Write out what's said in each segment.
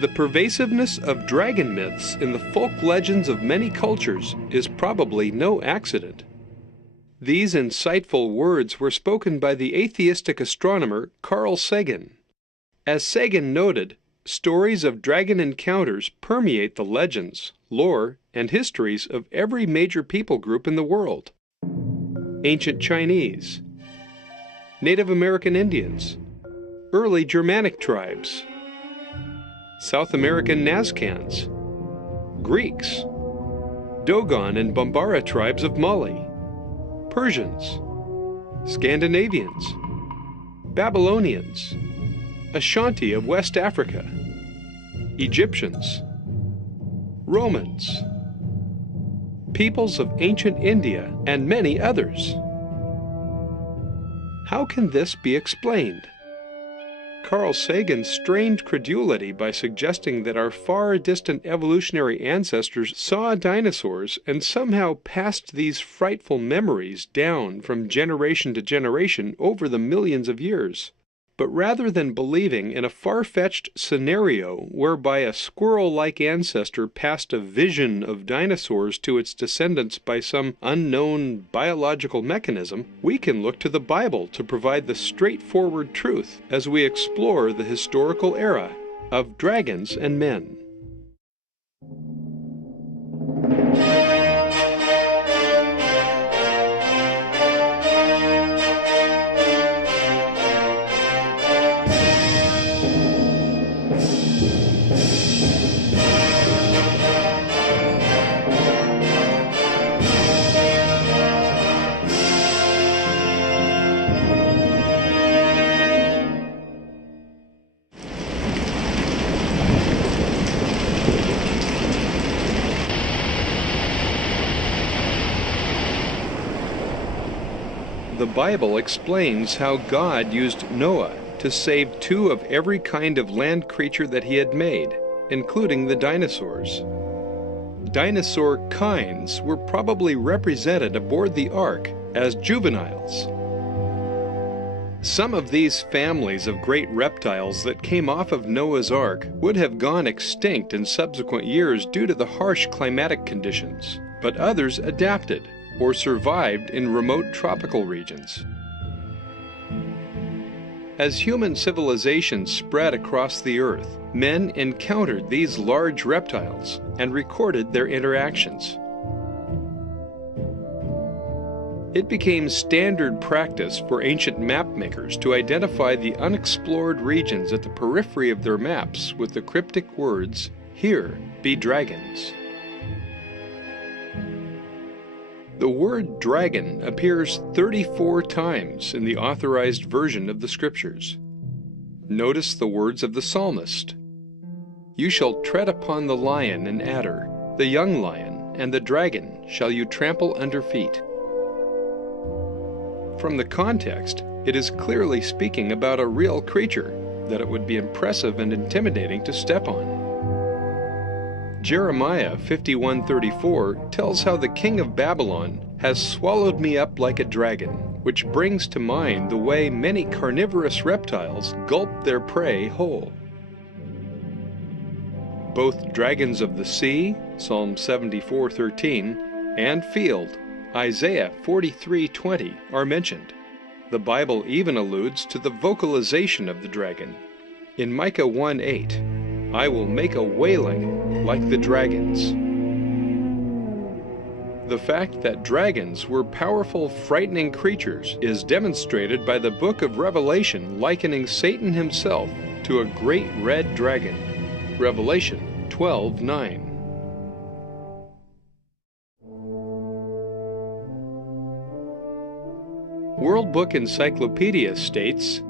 The pervasiveness of dragon myths in the folk legends of many cultures is probably no accident. These insightful words were spoken by the atheistic astronomer Carl Sagan. As Sagan noted, stories of dragon encounters permeate the legends, lore, and histories of every major people group in the world. Ancient Chinese, Native American Indians, early Germanic tribes, South American Nazcans, Greeks, Dogon and Bambara tribes of Mali, Persians, Scandinavians, Babylonians, Ashanti of West Africa, Egyptians, Romans, peoples of ancient India, and many others. How can this be explained? Carl Sagan strained credulity by suggesting that our far distant evolutionary ancestors saw dinosaurs and somehow passed these frightful memories down from generation to generation over the millions of years. But rather than believing in a far-fetched scenario whereby a squirrel-like ancestor passed a vision of dinosaurs to its descendants by some unknown biological mechanism, we can look to the Bible to provide the straightforward truth as we explore the historical era of dragons and men. The Bible explains how God used Noah to save 2 of every kind of land creature that he had made, including the dinosaurs. Dinosaur kinds were probably represented aboard the ark as juveniles. Some of these families of great reptiles that came off of Noah's Ark would have gone extinct in subsequent years due to the harsh climatic conditions, but others adapted or survived in remote tropical regions. As human civilization spread across the earth, men encountered these large reptiles and recorded their interactions. It became standard practice for ancient map makers to identify the unexplored regions at the periphery of their maps with the cryptic words, "Here be dragons." The word dragon appears 34 times in the authorized version of the Scriptures. Notice the words of the psalmist. "You shall tread upon the lion and adder, the young lion, and the dragon shall you trample under feet." From the context, it is clearly speaking about a real creature that it would be impressive and intimidating to step on. Jeremiah 51:34 tells how the king of Babylon has swallowed me up like a dragon, which brings to mind the way many carnivorous reptiles gulp their prey whole. Both dragons of the sea, Psalm 74:13, and field, Isaiah 43:20, are mentioned. The Bible even alludes to the vocalization of the dragon. In Micah 1:8, "I will make a wailing like the dragons." The fact that dragons were powerful, frightening creatures is demonstrated by the book of Revelation likening Satan himself to a great red dragon. Revelation 12:9. World Book Encyclopedia states,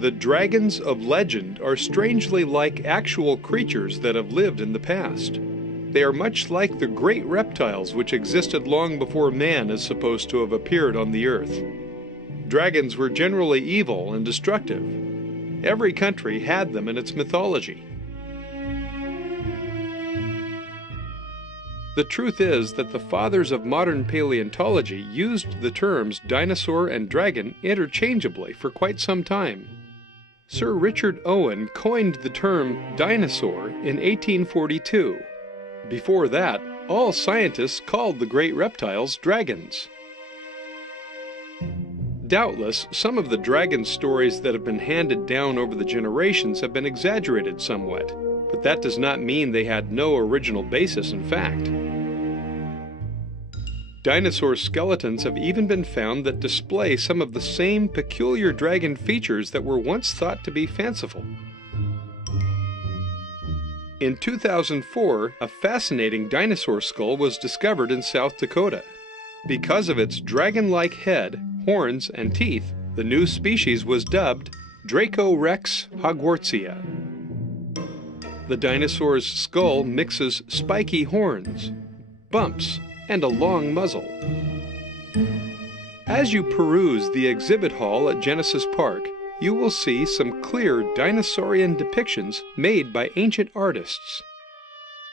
"The dragons of legend are strangely like actual creatures that have lived in the past. They are much like the great reptiles which existed long before man is supposed to have appeared on the earth. Dragons were generally evil and destructive. Every country had them in its mythology. The truth is that the fathers of modern paleontology used the terms dinosaur and dragon interchangeably for quite some time. Sir Richard Owen coined the term dinosaur in 1842. Before that, all scientists called the great reptiles dragons. Doubtless, some of the dragon stories that have been handed down over the generations have been exaggerated somewhat, but that does not mean they had no original basis in fact. Dinosaur skeletons have even been found that display some of the same peculiar dragon features that were once thought to be fanciful. In 2004, a fascinating dinosaur skull was discovered in South Dakota. Because of its dragon-like head, horns, and teeth, the new species was dubbed Dracorex hogwartsia. The dinosaur's skull mixes spiky horns, bumps, and a long muzzle. As you peruse the exhibit hall at Genesis Park, you will see some clear dinosaurian depictions made by ancient artists.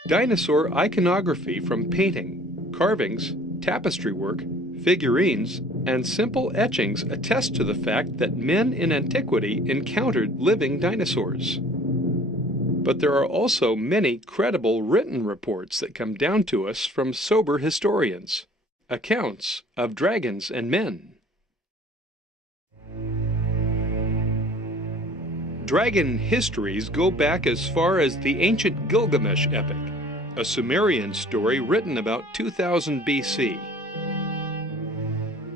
Dinosaur iconography from painting, carvings, tapestry work, figurines, and simple etchings attest to the fact that men in antiquity encountered living dinosaurs. But there are also many credible written reports that come down to us from sober historians, accounts of dragons and men. Dragon histories go back as far as the ancient Gilgamesh epic, a Sumerian story written about 2000 BC.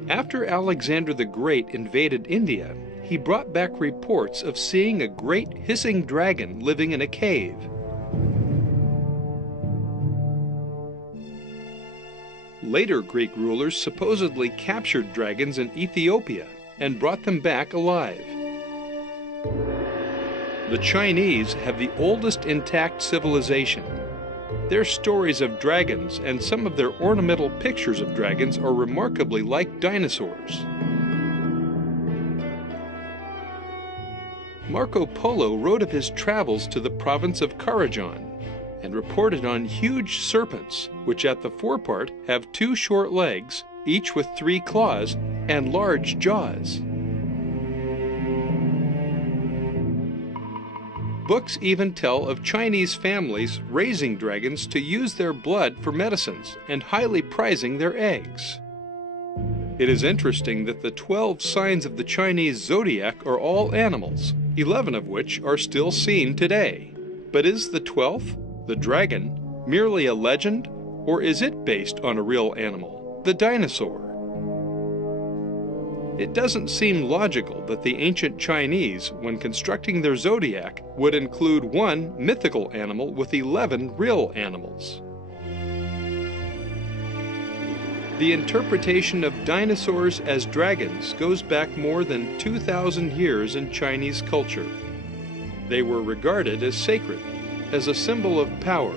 After Alexander the Great invaded India, he brought back reports of seeing a great hissing dragon living in a cave. Later Greek rulers supposedly captured dragons in Ethiopia and brought them back alive. The Chinese have the oldest intact civilization. Their stories of dragons and some of their ornamental pictures of dragons are remarkably like dinosaurs. Marco Polo wrote of his travels to the province of Karajan and reported on huge serpents, which at the forepart have 2 short legs, each with 3 claws, and large jaws. Books even tell of Chinese families raising dragons to use their blood for medicines and highly prizing their eggs. It is interesting that the 12 signs of the Chinese zodiac are all animals, 11 of which are still seen today. But is the 12th, the dragon, merely a legend, or is it based on a real animal, the dinosaur? It doesn't seem logical that the ancient Chinese, when constructing their zodiac, would include 1 mythical animal with 11 real animals. The interpretation of dinosaurs as dragons goes back more than 2,000 years in Chinese culture. They were regarded as sacred, as a symbol of power.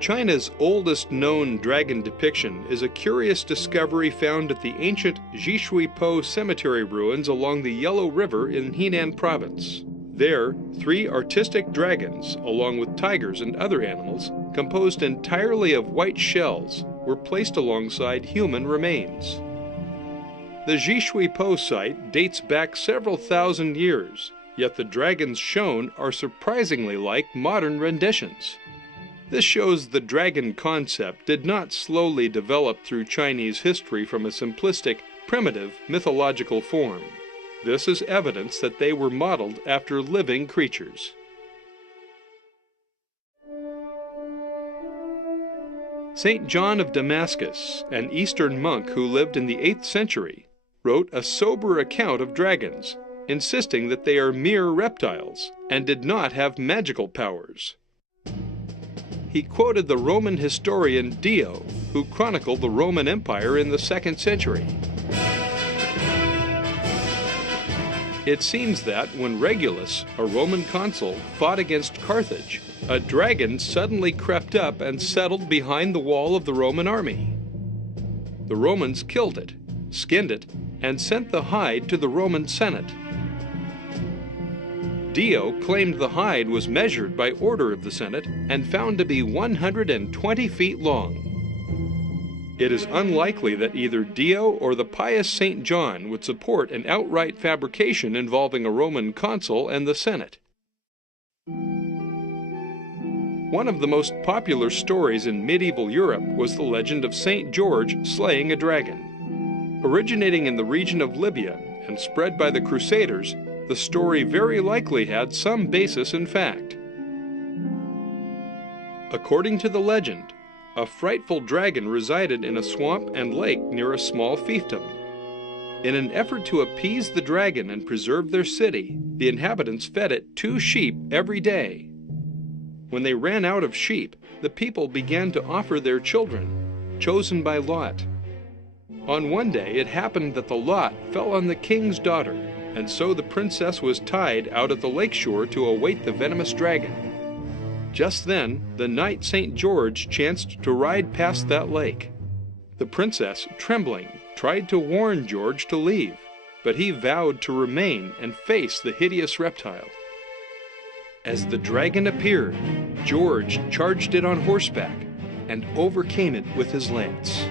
China's oldest known dragon depiction is a curious discovery found at the ancient Jishuipo cemetery ruins along the Yellow River in Henan province. There, 3 artistic dragons, along with tigers and other animals, composed entirely of white shells, were placed alongside human remains. The Jishuipo site dates back several thousand years, yet the dragons shown are surprisingly like modern renditions. This shows the dragon concept did not slowly develop through Chinese history from a simplistic, primitive, mythological form. This is evidence that they were modeled after living creatures. Saint John of Damascus, an Eastern monk who lived in the 8th century, wrote a sober account of dragons, insisting that they are mere reptiles and did not have magical powers. He quoted the Roman historian Dio, who chronicled the Roman Empire in the 2nd century. It seems that when Regulus, a Roman consul, fought against Carthage, a dragon suddenly crept up and settled behind the wall of the Roman army. The Romans killed it, skinned it, and sent the hide to the Roman Senate. Dio claimed the hide was measured by order of the Senate and found to be 120 feet long. It is unlikely that either Dio or the pious St. John would support an outright fabrication involving a Roman consul and the Senate. One of the most popular stories in medieval Europe was the legend of St. George slaying a dragon. Originating in the region of Libya and spread by the Crusaders, the story very likely had some basis in fact. According to the legend, a frightful dragon resided in a swamp and lake near a small fiefdom. In an effort to appease the dragon and preserve their city, the inhabitants fed it 2 sheep every day. When they ran out of sheep, the people began to offer their children, chosen by lot. On one day it happened that the lot fell on the king's daughter, and so the princess was tied out at the lakeshore to await the venomous dragon. Just then, the knight St. George chanced to ride past that lake. The princess, trembling, tried to warn George to leave, but he vowed to remain and face the hideous reptile. As the dragon appeared, George charged it on horseback and overcame it with his lance.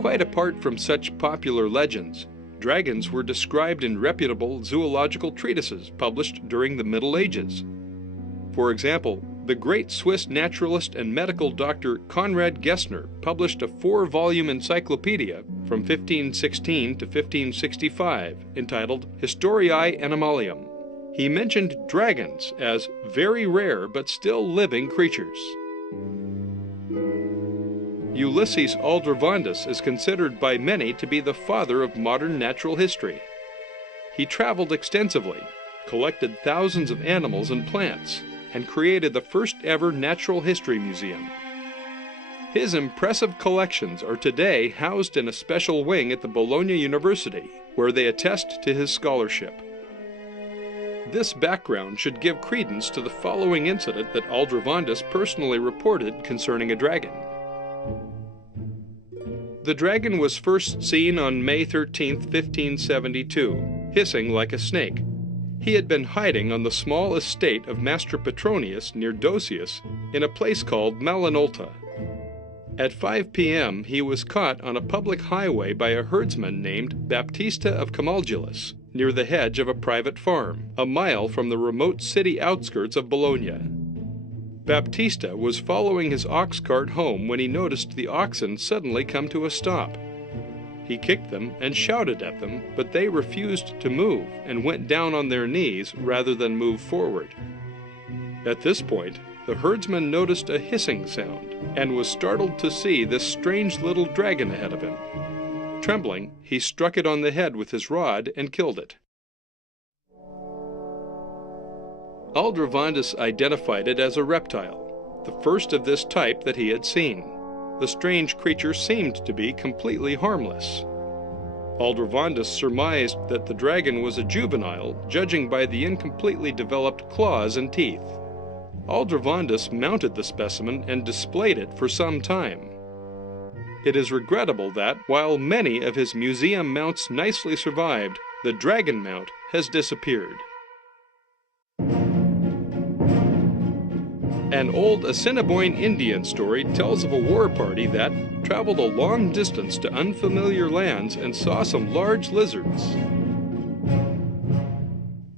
Quite apart from such popular legends, dragons were described in reputable zoological treatises published during the Middle Ages. For example, the great Swiss naturalist and medical doctor Conrad Gessner published a 4-volume encyclopedia from 1516 to 1565 entitled Historiae Animalium. He mentioned dragons as very rare but still living creatures. Ulysses Aldrovandus is considered by many to be the father of modern natural history. He traveled extensively, collected thousands of animals and plants, and created the first ever natural history museum. His impressive collections are today housed in a special wing at the Bologna University, where they attest to his scholarship. This background should give credence to the following incident that Aldrovandus personally reported concerning a dragon. The dragon was first seen on May 13, 1572, hissing like a snake. He had been hiding on the small estate of Master Petronius near Dosius in a place called Malinolta. At 5 p.m. he was caught on a public highway by a herdsman named Baptista of Camaldulus, near the hedge of a private farm, a mile from the remote city outskirts of Bologna. Baptista was following his ox cart home when he noticed the oxen suddenly come to a stop. He kicked them and shouted at them, but they refused to move and went down on their knees rather than move forward. At this point, the herdsman noticed a hissing sound and was startled to see this strange little dragon ahead of him. Trembling, he struck it on the head with his rod and killed it. Aldrovandus identified it as a reptile, the first of this type that he had seen. The strange creature seemed to be completely harmless. Aldrovandus surmised that the dragon was a juvenile, judging by the incompletely developed claws and teeth. Aldrovandus mounted the specimen and displayed it for some time. It is regrettable that, while many of his museum mounts nicely survived, the dragon mount has disappeared. An old Assiniboine Indian story tells of a war party that traveled a long distance to unfamiliar lands and saw some large lizards.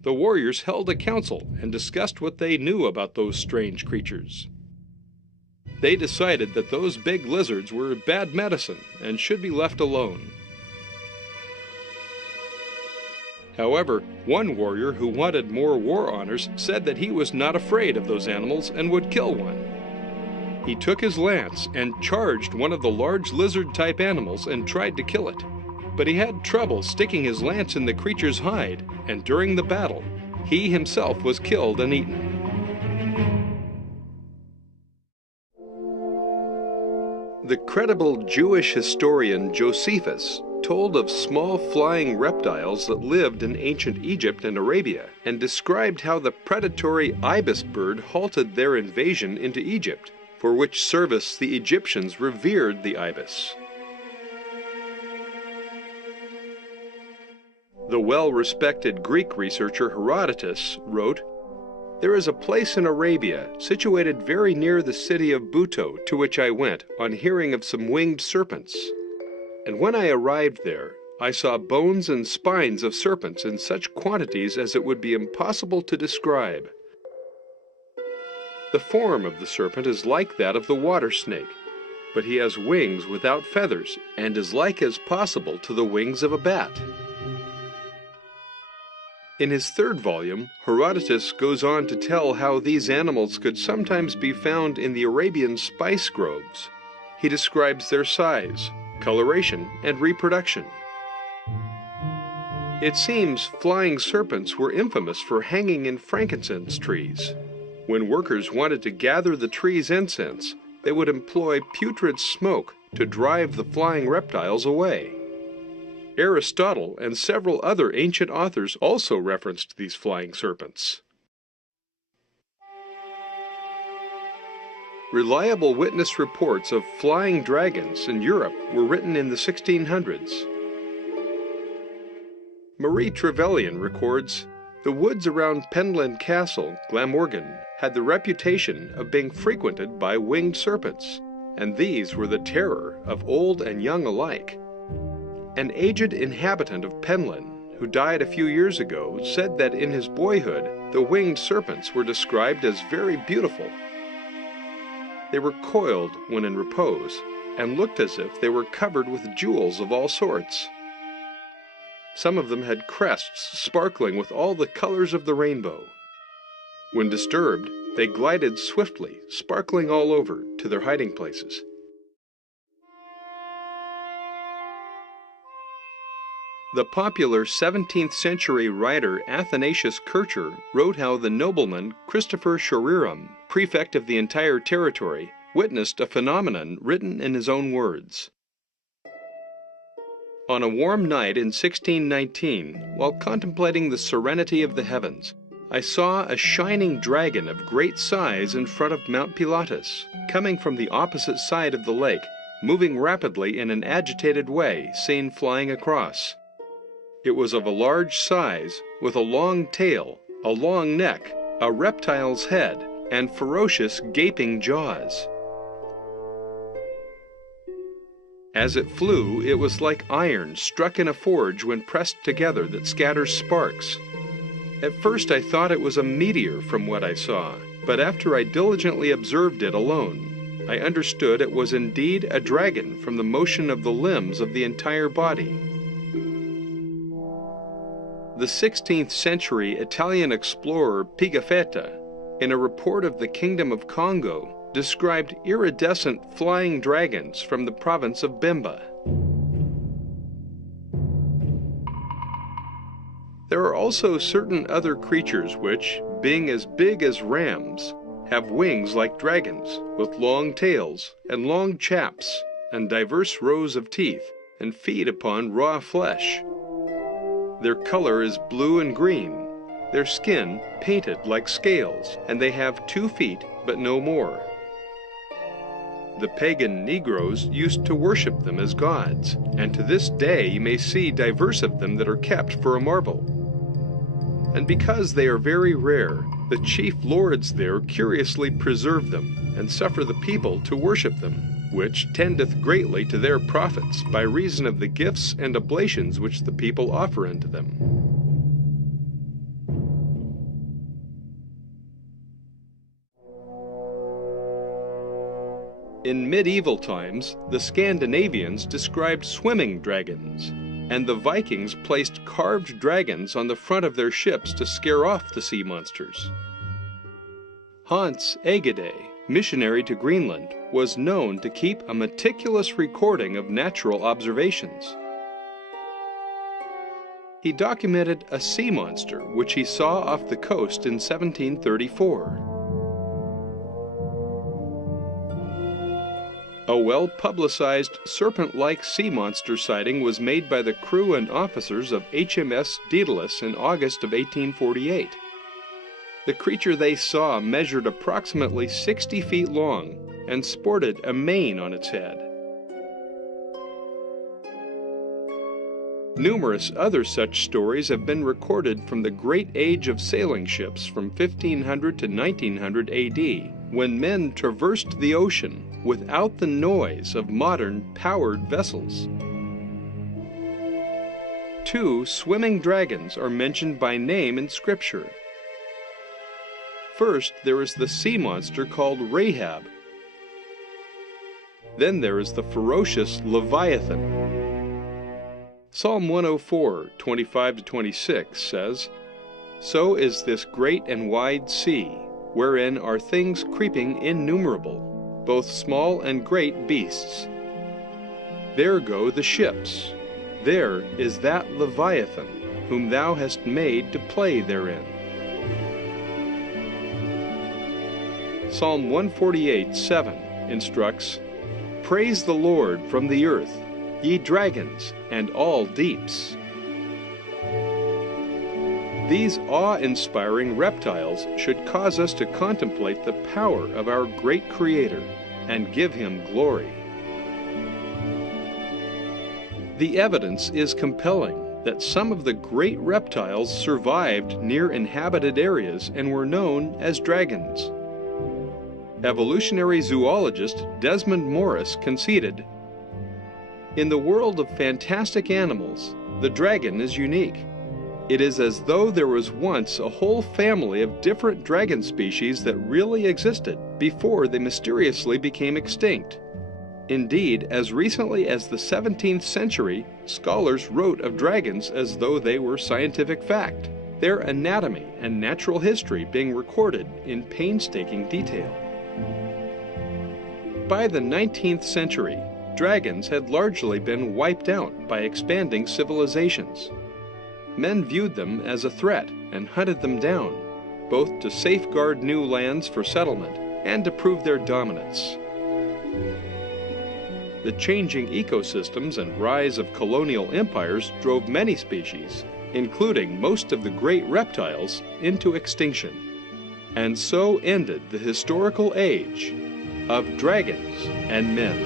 The warriors held a council and discussed what they knew about those strange creatures. They decided that those big lizards were bad medicine and should be left alone. However, one warrior who wanted more war honors said that he was not afraid of those animals and would kill one. He took his lance and charged one of the large lizard-type animals and tried to kill it. But he had trouble sticking his lance in the creature's hide, and during the battle, he himself was killed and eaten. The credible Jewish historian Josephus told of small flying reptiles that lived in ancient Egypt and Arabia, and described how the predatory ibis bird halted their invasion into Egypt, for which service the Egyptians revered the ibis. The well-respected Greek researcher Herodotus wrote, "There is a place in Arabia, situated very near the city of Buto, to which I went, on hearing of some winged serpents. And when I arrived there, I saw bones and spines of serpents in such quantities as it would be impossible to describe. The form of the serpent is like that of the water snake, but he has wings without feathers, and is like as possible to the wings of a bat." In his third volume, Herodotus goes on to tell how these animals could sometimes be found in the Arabian spice groves. He describes their size, coloration, and reproduction. It seems flying serpents were infamous for hanging in frankincense trees. When workers wanted to gather the tree's incense, they would employ putrid smoke to drive the flying reptiles away. Aristotle and several other ancient authors also referenced these flying serpents. Reliable witness reports of flying dragons in Europe were written in the 1600s. Marie Trevelyan records, "The woods around Penlyn Castle, Glamorgan, had the reputation of being frequented by winged serpents, and these were the terror of old and young alike. An aged inhabitant of Penlyn, who died a few years ago, said that in his boyhood the winged serpents were described as very beautiful. They were coiled when in repose, and looked as if they were covered with jewels of all sorts. Some of them had crests sparkling with all the colors of the rainbow. When disturbed, they glided swiftly, sparkling all over, to their hiding places." The popular 17th century writer Athanasius Kircher wrote how the nobleman Christopher Shoriram, prefect of the entire territory, witnessed a phenomenon written in his own words. "On a warm night in 1619, while contemplating the serenity of the heavens, I saw a shining dragon of great size in front of Mount Pilatus, coming from the opposite side of the lake, moving rapidly in an agitated way, seen flying across. It was of a large size, with a long tail, a long neck, a reptile's head, and ferocious gaping jaws. As it flew, it was like iron struck in a forge when pressed together that scatters sparks. At first I thought it was a meteor from what I saw, but after I diligently observed it alone, I understood it was indeed a dragon from the motion of the limbs of the entire body." The 16th century Italian explorer Pigafetta, in a report of the Kingdom of Congo, described iridescent flying dragons from the province of Bemba. There are also certain other creatures which, being as big as rams, have wings like dragons, with long tails and long chaps and diverse rows of teeth, and feed upon raw flesh. Their color is blue and green, their skin painted like scales, and they have 2 feet, but no more. The pagan Negroes used to worship them as gods, and to this day you may see diverse of them that are kept for a marvel. And because they are very rare, the chief lords there curiously preserve them, and suffer the people to worship them, which tendeth greatly to their profits, by reason of the gifts and oblations which the people offer unto them." In medieval times, the Scandinavians described swimming dragons, and the Vikings placed carved dragons on the front of their ships to scare off the sea monsters. Hans Egede, missionary to Greenland, was known to keep a meticulous recording of natural observations. He documented a sea monster which he saw off the coast in 1734. A well-publicized serpent-like sea monster sighting was made by the crew and officers of HMS Daedalus in August of 1848. The creature they saw measured approximately 60 feet long and sported a mane on its head. Numerous other such stories have been recorded from the great age of sailing ships from 1500 to 1900 AD, when men traversed the ocean without the noise of modern powered vessels. 2 swimming dragons are mentioned by name in Scripture. First, there is the sea monster called Rahab. Then there is the ferocious Leviathan. Psalm 104, 25-26 says, "So is this great and wide sea, wherein are things creeping innumerable, both small and great beasts. There go the ships. There is that Leviathan, whom thou hast made to play therein." Psalm 148:7 instructs, "Praise the Lord from the earth, ye dragons and all deeps." These awe-inspiring reptiles should cause us to contemplate the power of our great Creator and give Him glory. The evidence is compelling that some of the great reptiles survived near inhabited areas and were known as dragons. Evolutionary zoologist Desmond Morris conceded, "In the world of fantastic animals, the dragon is unique. It is as though there was once a whole family of different dragon species that really existed before they mysteriously became extinct. Indeed, as recently as the 17th century, scholars wrote of dragons as though they were scientific fact, their anatomy and natural history being recorded in painstaking detail." By the 19th century, dragons had largely been wiped out by expanding civilizations. Men viewed them as a threat and hunted them down, both to safeguard new lands for settlement and to prove their dominance. The changing ecosystems and rise of colonial empires drove many species, including most of the great reptiles, into extinction. And so ended the historical age of dragons and men.